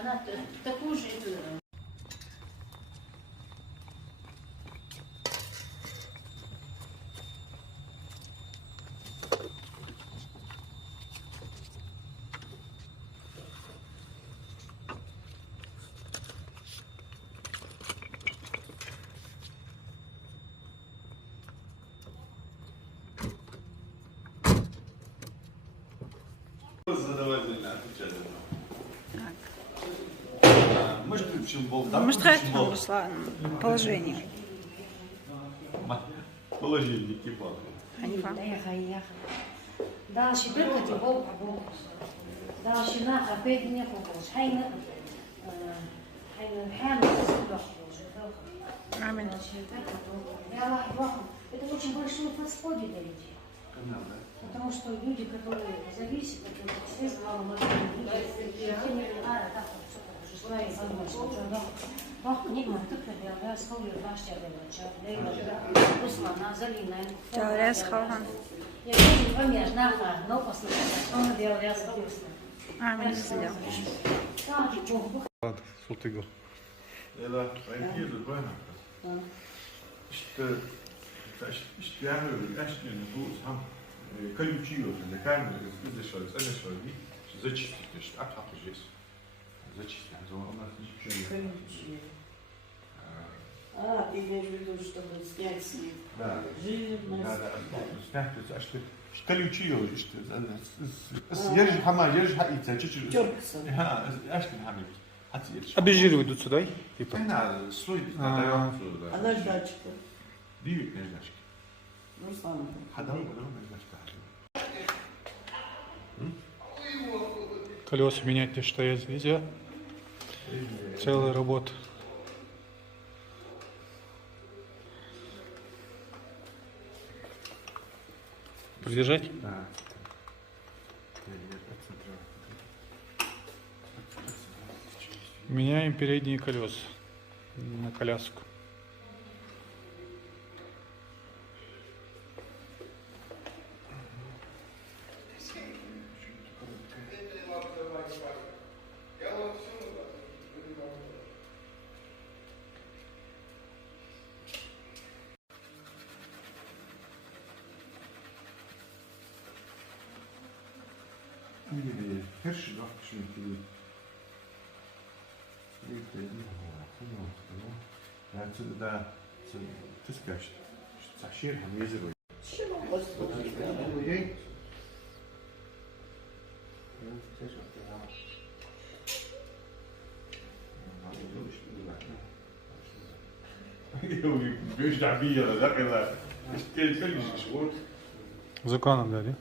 Она такую же эту... Может, хватит Руслан положение. Положение типа. Ханифа. Да, шиберка типа. Да, шина, опять не купишь. Хайна. Хайна, хайна, Аминь. это очень большое подспорье даете. Потому что люди, которые зависят от этих средств, Султыгу. Ela reageert het bijna. İşte yani eşliğini bu ham колючилось, на камеру, разрешалось, зачистить, значит, отхапываешь. Зачистить, у нас ничего не. Ты имеешь в виду, чтобы снять с них жирность? Да, снять, а что колючилось, что ешь хама, ешь хаица, чуть-чуть. Терпится. Да, эшкин хамит. Обезжиривают тут сюда, типа? Да, слой надаем сюда. А наждачка? Дивит наждачки. Руслан. Хадам, наждачка. Колеса менять, что есть везде. Целая работа. Придержать? Да. Меняем передние колеса на коляску. Hirsch noch schön viel. Да, ты скажешь, Сашир Хамизовый. Заканом дали.